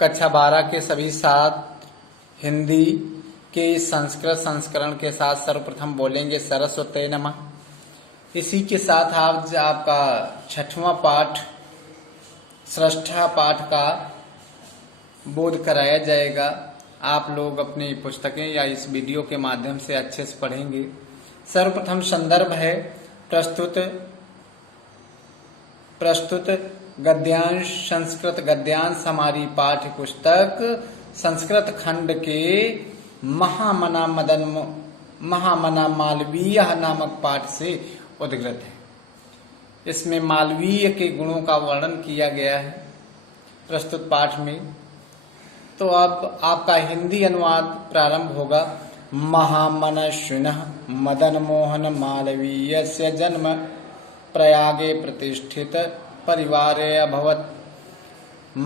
कक्षा 12 के सभी साथ हिंदी के इस संस्कृत संस्करण के साथ सर्वप्रथम बोलेंगे सरस्वती नमः। इसी के साथ आज आपका छठवां पाठ षष्ठा पाठ का बोध कराया जाएगा। आप लोग अपनी पुस्तकें या इस वीडियो के माध्यम से अच्छे से पढ़ेंगे। सर्वप्रथम संदर्भ है प्रस्तुत गद्यांश संस्कृत गद्यांश हमारी पाठ्य पुस्तक संस्कृत खंड के महामना मालवीय नामक पाठ से उद्गृत है। इसमें मालवीय के गुणों का वर्णन किया गया है प्रस्तुत पाठ में। तो अब आपका हिंदी अनुवाद प्रारंभ होगा। महामनस्विनः मदन मोहन मालवीयस्य जन्म प्रयागे प्रतिष्ठित परिवारे अभवत्।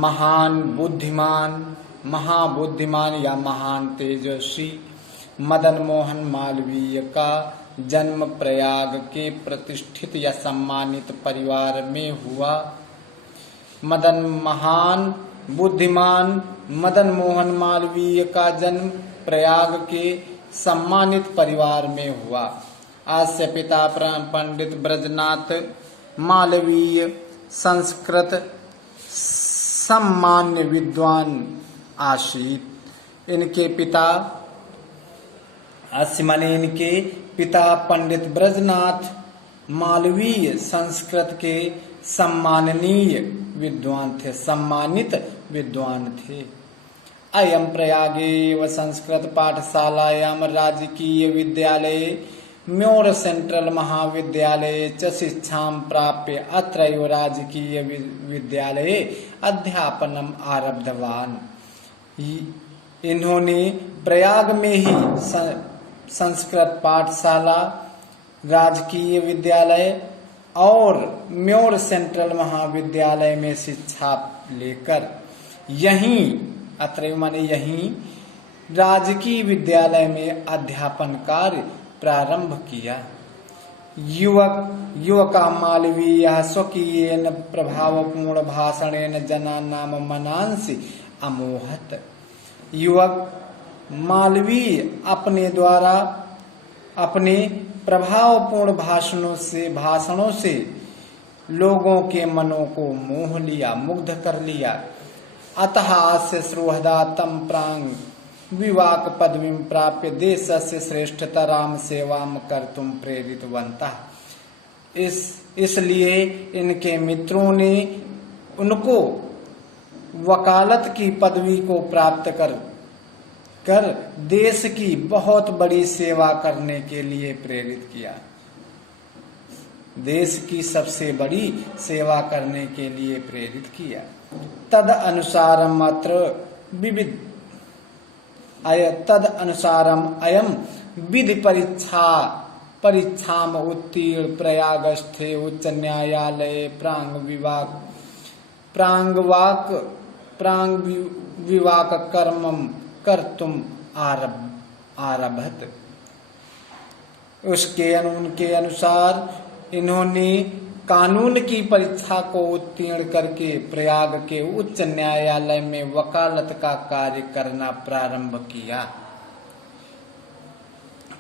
महाबुद्धिमान या महान तेजस्वी मदन मोहन मालवीय का जन्म प्रयाग के प्रतिष्ठित या सम्मानित परिवार में हुआ। महान बुद्धिमान मदन मोहन मालवीय का जन्म प्रयाग के सम्मानित परिवार में हुआ। आस्य पिता पंडित ब्रजनाथ मालवीय संस्कृत सम्मान्य विद्वान आसीत। इनके पिता पंडित ब्रजनाथ मालवीय संस्कृत के सम्माननीय विद्वान थे, सम्मानित विद्वान थे। अयम प्रयागे व संस्कृत पाठशालायां राजकीय विद्यालये म्योर सेंट्रल महाविद्यालये च शिक्षां प्राप्य अत्रैव राजकीय विद्यालये अध्यापनम आरब्धवान। इन्होंने प्रयाग में ही संस्कृत पाठशाला, राजकीय विद्यालय और म्योर सेंट्रल महाविद्यालय में शिक्षा लेकर यहीं अत्रैव माने यहीं राजकीय विद्यालय में अध्यापन कार्य प्रारंभ किया। युवका मालवीय स्वकीयेन प्रभावपूर्ण भाषणेन जनानां मनांसि अमोहत। युवक मालवीय अपने द्वारा अपने प्रभावपूर्ण भाषणों से लोगों के मनों को मोह लिया, मुग्ध कर लिया। अतः आस्य सुहृदा तम प्रांग विवाक पदवीं प्राप्य देशस्य श्रेष्ठतराम सेवाम कर्तुम प्रेरितवन्तः। इसलिए इनके मित्रों ने उनको वकालत की पदवी को प्राप्त कर देश की बहुत बड़ी सेवा करने के लिए प्रेरित किया। देश की सबसे बड़ी सेवा करने के लिए प्रेरित किया। तद अनुसारम अयम विधि परीक्षाम उत्तीर्ण प्रयागस्थे उच्च न्यायालय प्रांग विवाक कर्मम कर्तुम आरभत। उनके अनुसार इन्होंने कानून की परीक्षा को उत्तीर्ण करके प्रयाग के उच्च न्यायालय में वकालत का कार्य करना प्रारंभ किया।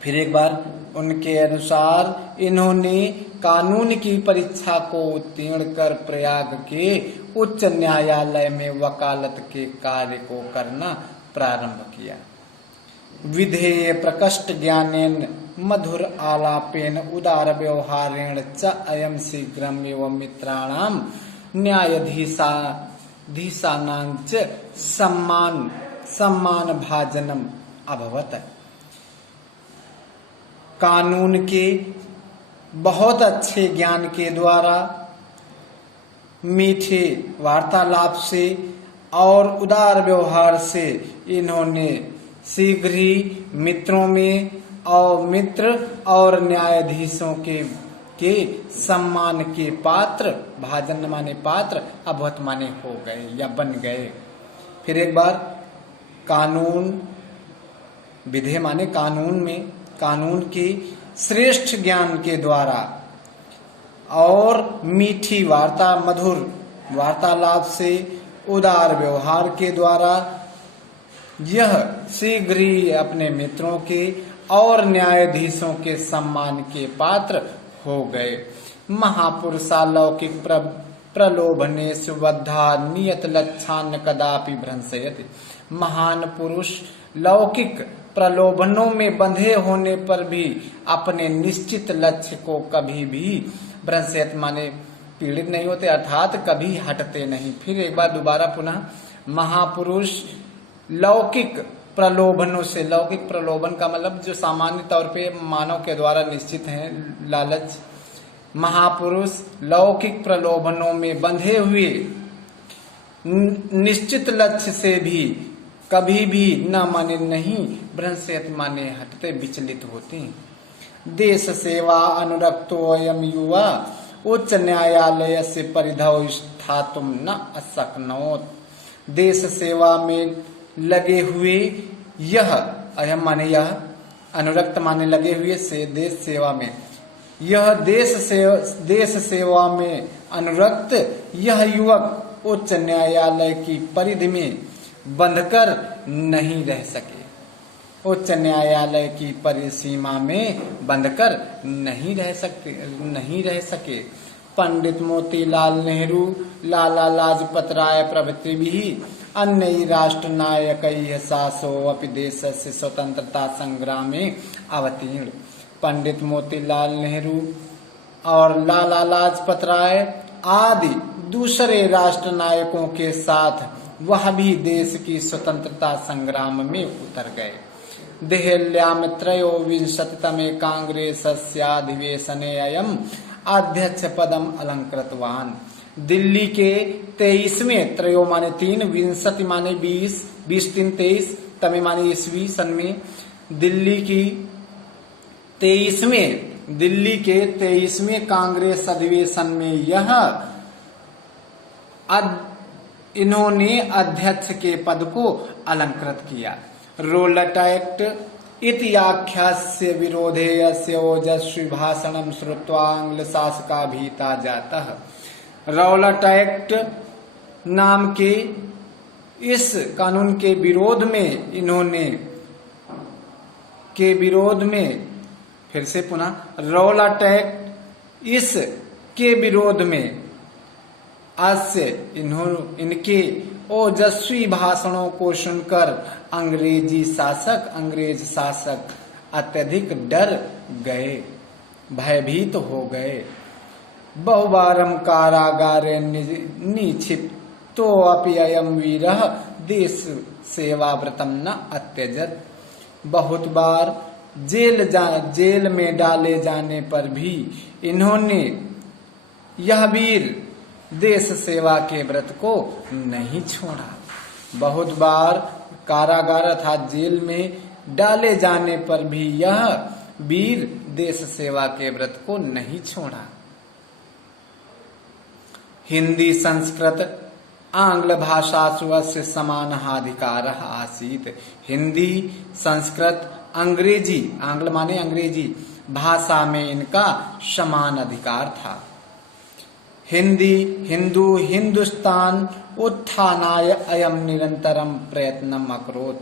फिर एक बार, उनके अनुसार इन्होंने कानून की परीक्षा को उत्तीर्ण कर प्रयाग के उच्च न्यायालय में वकालत के कार्य को करना प्रारंभ किया। विधेय प्रकष्ट ज्ञानेन मधुर आलापेन उदार व्यवहारेण च अयम शीघ्रम एव मित्राणाम न्यायाधीशानां च सम्मान भाजनम अभवत। कानून के बहुत अच्छे ज्ञान के द्वारा, मीठे वार्तालाप से और उदार व्यवहार से इन्होंने शीघ्र ही मित्रों में और मित्र और न्यायाधीशों के सम्मान के पात्र, भाजन माने पात्र, अभवत माने हो गए या बन गए। फिर एक बार, कानून विधेय माने कानून में कानून के श्रेष्ठ ज्ञान के द्वारा और मीठी मधुर वार्तालाप से उदार व्यवहार के द्वारा यह शीघ्र ही अपने मित्रों के और न्यायाधीशों के सम्मान के पात्र हो गए। महापुरुषा लौकिक प्रलोभने सुबद्धा नियत लक्षान कदापि भ्रंशयति। महान पुरुष लौकिक प्रलोभनों में बंधे होने पर भी अपने निश्चित लक्ष्य को कभी भी भ्रंशयति माने पीड़ित नहीं होते, अर्थात कभी हटते नहीं। फिर एक बार दोबारा पुनः, महापुरुष लौकिक प्रलोभनों से, लौकिक प्रलोभन का मतलब जो सामान्य तौर पे मानव के द्वारा निश्चित है लालच, महापुरुष लौकिक प्रलोभनों में बंधे हुए निश्चित लक्ष्य से भी कभी भी न माने नहीं भ्रंशयति माने हटते, विचलित होते हैं। देश सेवा अनुरक्तो अयम युवा उच्च न्यायालय से परिधौ स्थातुम न अशक्नोत। देश सेवा में लगे हुए यह, अयम माने यह, अनुरक्त माने लगे हुए से देश सेवा में, यह देश सेवा में अनुरक्त यह युवक उच्च न्यायालय की परिधि में बंधकर नहीं रह सके, उच्च न्यायालय की परिसीमा में बंधकर नहीं रह सके। पंडित मोतीलाल नेहरू, लाला लाजपत राय प्रभृति भी अन्य राष्ट्र नायक सासो अपि देशस्य स्वतंत्रता संग्राम में अवतीर्ण। पंडित मोतीलाल नेहरू और लाला लाजपत राय आदि दूसरे राष्ट्र नायकों के साथ वह भी देश की स्वतंत्रता संग्राम में उतर गए। देहल्याम त्रयोविंशतितमे कांग्रेसस्याधिवेशने अयम अध्यक्ष पदम अलंकृतवान। दिल्ली के 23वें, त्रयो माने 3, विंशति माने 20, 20 3 23, तमे माने ईस्वी सन में दिल्ली के 23वें कांग्रेस अधिवेशन में यह इन्होंने अध्यक्ष के पद को अलंकृत किया। रोलट एक्ट इति आख्यास्य विरोधे यस्य ओजस्वी भाषणं श्रुत्वा आंग्ल शासका भीता जातः। रौलट एक्ट नाम के इस कानून के विरोध में फिर से पुनः, रौलट एक्ट इस के विरोध में अस्य इनके ओजस्वी भाषणों को सुनकर अंग्रेज शासक अत्यधिक डर गए, भयभीत हो गए। बहुबारम कारागारे निक्षिप्तो अपि अयम वीरः देश सेवाव्रतम न अत्यजत। बहुत बार जेल में डाले जाने पर भी इन्होंने, यह वीर, देश सेवा के व्रत को नहीं छोड़ा। बहुत बार कारागार अर्थात जेल में डाले जाने पर भी यह वीर देश सेवा के व्रत को नहीं छोड़ा। हिंदी संस्कृत आंग्ल भाषासु अस्य समानः अधिकारः आसीत्। हिंदी संस्कृत अंग्रेजी, आंग्ल माने अंग्रेजी भाषा में इनका समान अधिकार था। हिंदी हिंदू हिंदुस्तान उत्थानाय अयम निरंतरम प्रयत्नम अकरोत्।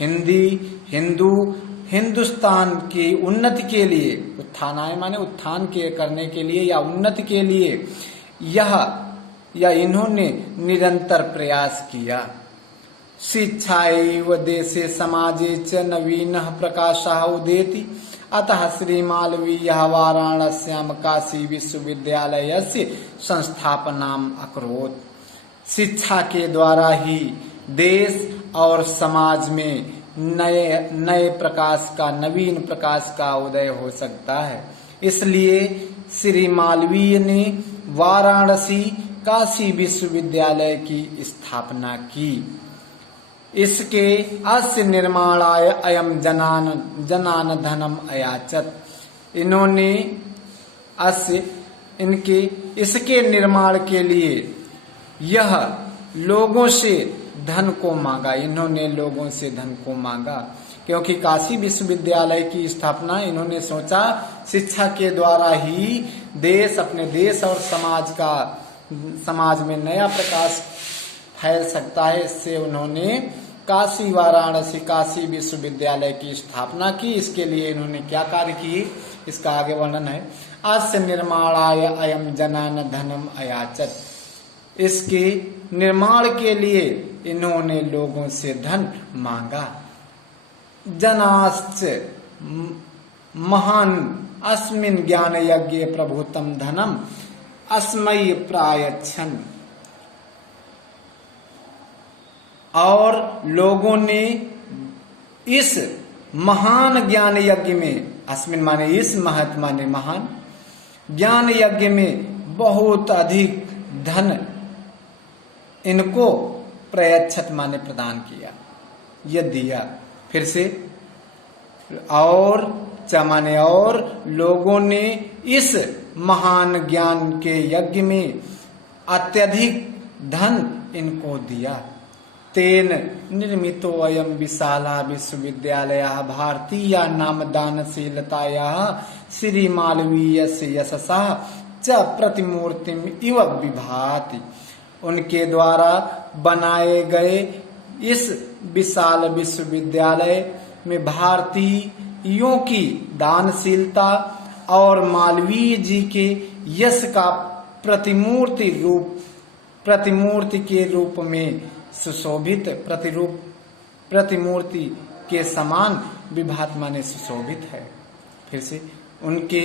हिंदी हिंदू हिंदुस्तान की उन्नति के लिए, उत्थानाय माने उत्थान के करने के लिए या उन्नति के लिए यह इन्होंने निरंतर प्रयास किया। शिक्षायैव देशे समाजे च नवीनः प्रकाशः उदेति। अतः श्री मालवीयः वाराणस्यां काशी विश्वविद्यालयस्य संस्थापनाम् अकरोत्। शिक्षा के द्वारा ही देश और समाज में नए प्रकाश का, नवीन प्रकाश का उदय हो सकता है। इसलिए श्री मालवीय ने वाराणसी काशी विश्वविद्यालय की स्थापना की। इसके अस्य निर्माणाय अयम जनान धनम अयाचत। इन्होंने इसके निर्माण के लिए यह लोगों से धन को मांगा। इन्होंने लोगों से धन को मांगा क्योंकि काशी विश्वविद्यालय की स्थापना इन्होंने सोचा शिक्षा के द्वारा ही देश, अपने देश और समाज में नया प्रकाश फैल सकता है। इससे उन्होंने काशी वाराणसी काशी विश्वविद्यालय की स्थापना की। इसके लिए इन्होंने क्या कार्य किए, इसका आगे वर्णन है। अस्य निर्माणाय अयम जनान धनम अयाचत। इसके निर्माण के लिए इन्होंने लोगों से धन मांगा। जनाश्च महान अस्मिन् ज्ञान यज्ञ प्रभुतम धनम अस्मै प्रायच्छन्। और लोगों ने इस महान ज्ञान यज्ञ में, अस्मिन माने इस, महत माने महान, ज्ञान यज्ञ में बहुत अधिक धन इनको प्रयच्छत माने प्रदान किया, यह दिया। फिर से और माने और लोगों ने इस महान ज्ञान के यज्ञ में अत्यधिक धन इनको दिया। तेन निर्मितो अयम विशाला विश्वविद्यालय भारतीय नाम दानशीलताया श्री मालवीयस्य यशसा च प्रतिमूर्तिम इव विभाति। उनके द्वारा बनाए गए इस विशाल विश्वविद्यालय में भारतीयों की दानशीलता और मालवीय जी के यश का प्रतिमूर्ति के रूप में सुशोभित, प्रतिमूर्ति के समान विभात माने सुशोभित है। फिर से उनके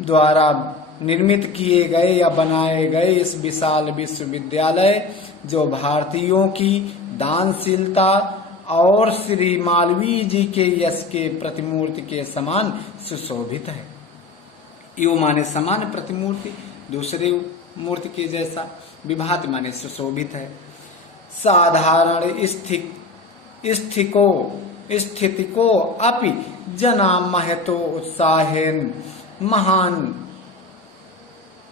द्वारा निर्मित किए गए या बनाए गए इस विशाल विश्वविद्यालय जो भारतीयों की दानशीलता और श्री मालवीय जी के यश के प्रतिमूर्ति के समान सुशोभित है। यो माने समान प्रतिमूर्ति, दूसरे मूर्ति के जैसा, विभात माने सुशोभित है। साधारण स्थिति को अपि जना महतो उत्साहेन महान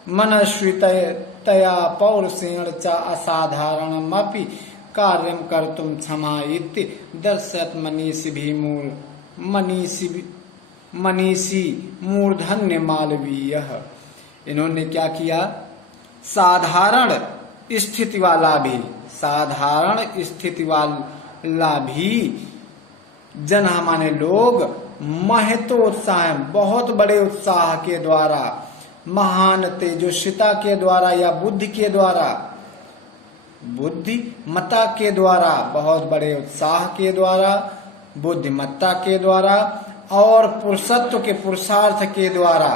मनस्वितया पौरुषेण च असाधारणमपि कार्यं कर्तुं क्षमा इति दर्शयत् मनीषी मूर्धन्य मालवीयः। इन्होंने क्या किया, साधारण स्थिति वाला भी जन माने लोग महतोत्साह, बहुत बड़े उत्साह के द्वारा, महान तेजस्विता के द्वारा या बुद्धिमत्ता के द्वारा, बहुत बड़े उत्साह के द्वारा, बुद्धिमत्ता के द्वारा और पुरुषत्व के पुरुषार्थ के द्वारा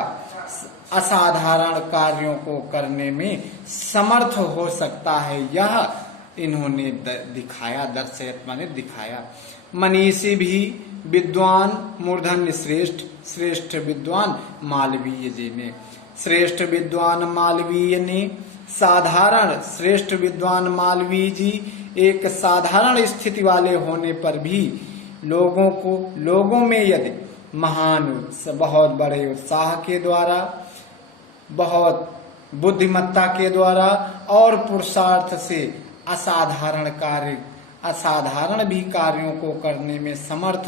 असाधारण कार्यों को करने में समर्थ हो सकता है, यह इन्होंने दिखाया। दर्शयत माने दिखाया। मनीषी भी विद्वान मूर्धन्य श्रेष्ठ विद्वान मालवीय जी ने, श्रेष्ठ विद्वान मालवीय ने साधारण, श्रेष्ठ विद्वान मालवीय जी एक साधारण स्थिति वाले होने पर भी लोगों में यदि महान, बहुत बड़े उत्साह के द्वारा, बहुत बुद्धिमत्ता के द्वारा और पुरुषार्थ से असाधारण भी कार्यों को करने में समर्थ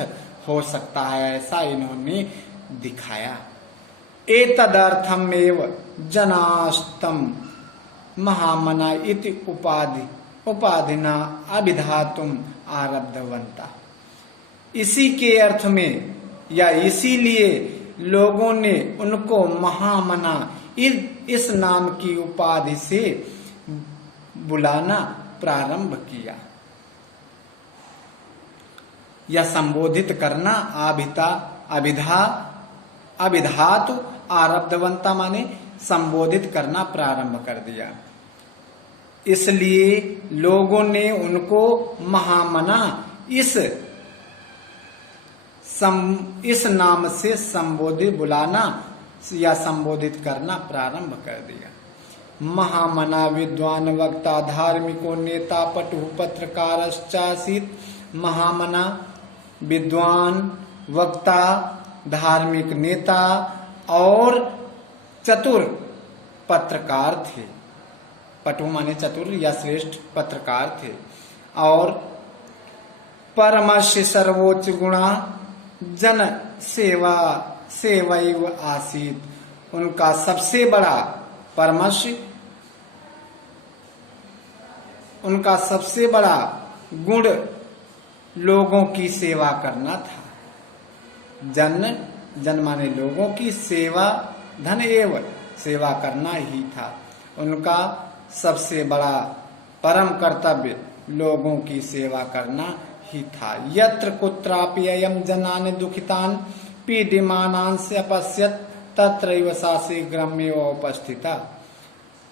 हो सकता है, ऐसा इन्होंने दिखाया। एतदर्थमेव जनास्तम महामना इति उपाधिना अभिधातुम आरब्धवंता। इसी के अर्थ में या इसीलिए लोगों ने उनको महामना इस नाम की उपाधि से बुलाना प्रारंभ किया या संबोधित करना। अभिधातु आरब्धवंता माने संबोधित करना प्रारंभ कर दिया। इसलिए लोगों ने उनको महामना इस नाम से बुलाना या संबोधित करना प्रारंभ कर दिया। महामना विद्वान वक्ता धार्मिको नेता पटु पत्रकारश्चासीत्। महामना विद्वान वक्ता धार्मिक नेता और चतुर पत्रकार थे। पटु माने चतुर या श्रेष्ठ पत्रकार थे। और परमस्य सर्वोच्च गुणा जन सेवैव आसीत। उनका सबसे बड़ा परमस्य उनका सबसे बड़ा गुण लोगों की सेवा करना था। जन माने लोगों की सेवा, धन एवं सेवा करना ही था उनका सबसे बड़ा परम कर्तव्य, लोगों की सेवा करना ही था। यत्र कुत्रापि अयम जनान दुखितान पीडिमानान से अपश्यत तत्रैव सा शीघ्रमेव उपस्थिता।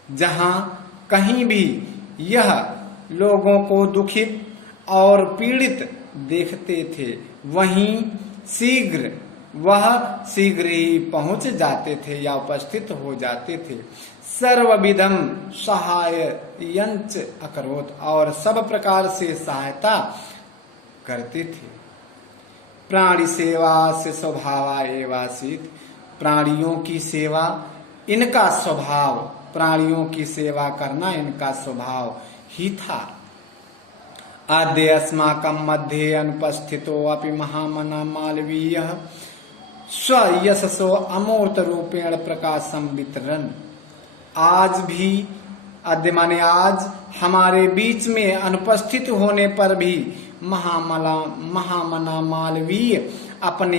जहाँ कहीं भी यह लोगों को दुखित और पीड़ित देखते थे, वहीं वह शीघ्र ही पहुंच जाते थे या उपस्थित हो जाते थे। सर्वविधम सहाययंच अकरोत्, और सब प्रकार से सहायता करते थे। प्राणी सेवा से स्वभाव एवासीत, प्राणियों की सेवा इनका स्वभाव, प्राणियों की सेवा करना इनका स्वभाव ही था। आद्य अस्माकं मध्ये अनुपस्थितो अपि महामना मालवीयः स्वयशसो अमूर्त रूपेण प्रकाशम वितरन्। आज भी, आद्य माने आज, हमारे बीच में अनुपस्थित होने पर भी महामना मालवीय अपने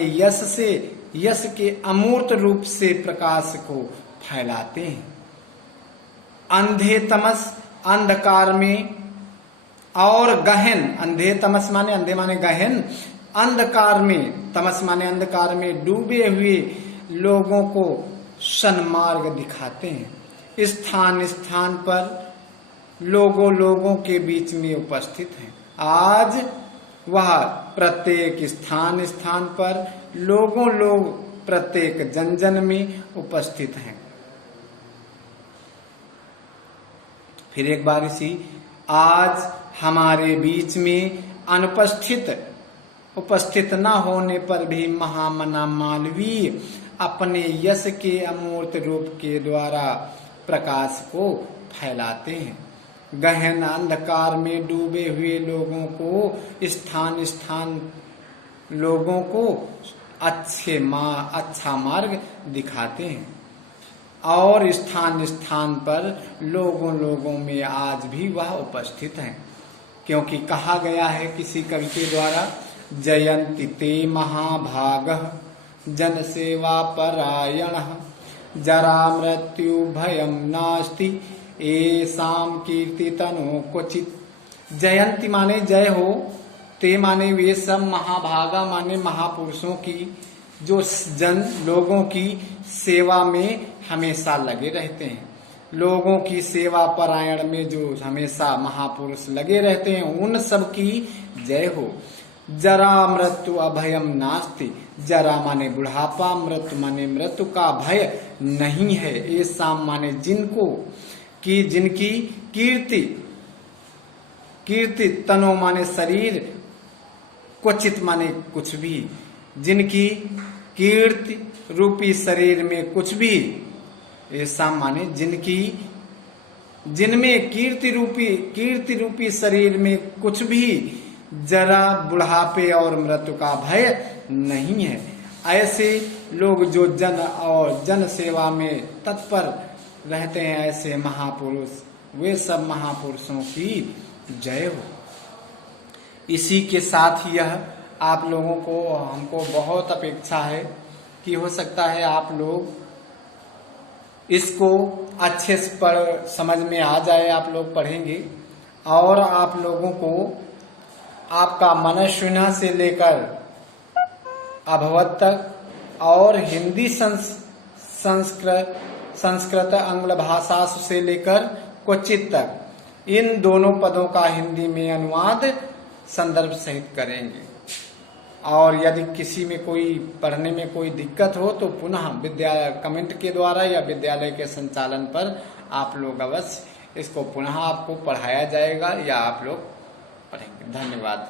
यश के अमूर्त रूप से प्रकाश को फैलाते हैं। अंधे तमस, अंधकार में, और गहन, अंधे तमस माने, अंधे माने गहन, अंधकार में, तमस माने अंधकार में डूबे हुए लोगों को सन्मार्ग दिखाते हैं। स्थान स्थान पर लोगों के बीच में उपस्थित हैं। आज वह प्रत्येक स्थान स्थान पर लोग प्रत्येक जन में उपस्थित हैं। फिर एक बार इसी, आज हमारे बीच में उपस्थित न होने पर भी महामना मालवीय अपने यश के अमूर्त रूप के द्वारा प्रकाश को फैलाते हैं। गहन अंधकार में डूबे हुए लोगों को स्थान स्थान लोगों को अच्छा मार्ग दिखाते हैं। और स्थान स्थान पर लोगों में आज भी वह उपस्थित हैं। क्योंकि कहा गया है किसी कवि के द्वारा, जयंति ते महाभागः जन सेवा परायणः जरा मृत्यु भयम नास्ति एसाम कीर्ति तनो क्वचित। जयंती माने जय हो, ते माने वे सब, महाभागा माने महापुरुषों की, जो लोगों की सेवा में हमेशा लगे रहते हैं। लोगों की सेवा परायण में जो हमेशा महापुरुष लगे रहते हैं, उन सब की जय हो। जरा मृत्यु अभयम नास्ति, जरा माने बुढ़ापा, मृत्यु माने मृत्यु का भय नहीं है। ऐसा माने जिनकी कीर्ति, तनो माने शरीर, क्वचित माने कुछ भी, जिनकी कीर्ति रूपी शरीर में कुछ भी, ऐसा माने जिनमें कीर्ति रूपी शरीर में कुछ भी जरा बुढ़ापे और मृत्यु का भय नहीं है। ऐसे लोग जो जन सेवा में तत्पर रहते हैं, ऐसे महापुरुष, वे सब महापुरुषों की जय हो। इसी के साथ यह आप लोगों को, हमको बहुत अपेक्षा है कि हो सकता है आप लोग इसको अच्छे से समझ में आ जाए, आप लोग पढ़ेंगे और आप लोगों को आपका मनश्विना से लेकर अभवत तक और हिंदी संस्कृत आंग्ल भाषा से लेकर क्वचित तक इन दोनों पदों का हिंदी में अनुवाद संदर्भ सहित करेंगे। और यदि किसी में कोई पढ़ने में कोई दिक्कत हो तो पुनः कमेंट के द्वारा या विद्यालय के संचालन पर आप लोग अवश्य इसको पुनः आपको पढ़ाया जाएगा या आप लोग पढ़ेंगे। धन्यवाद।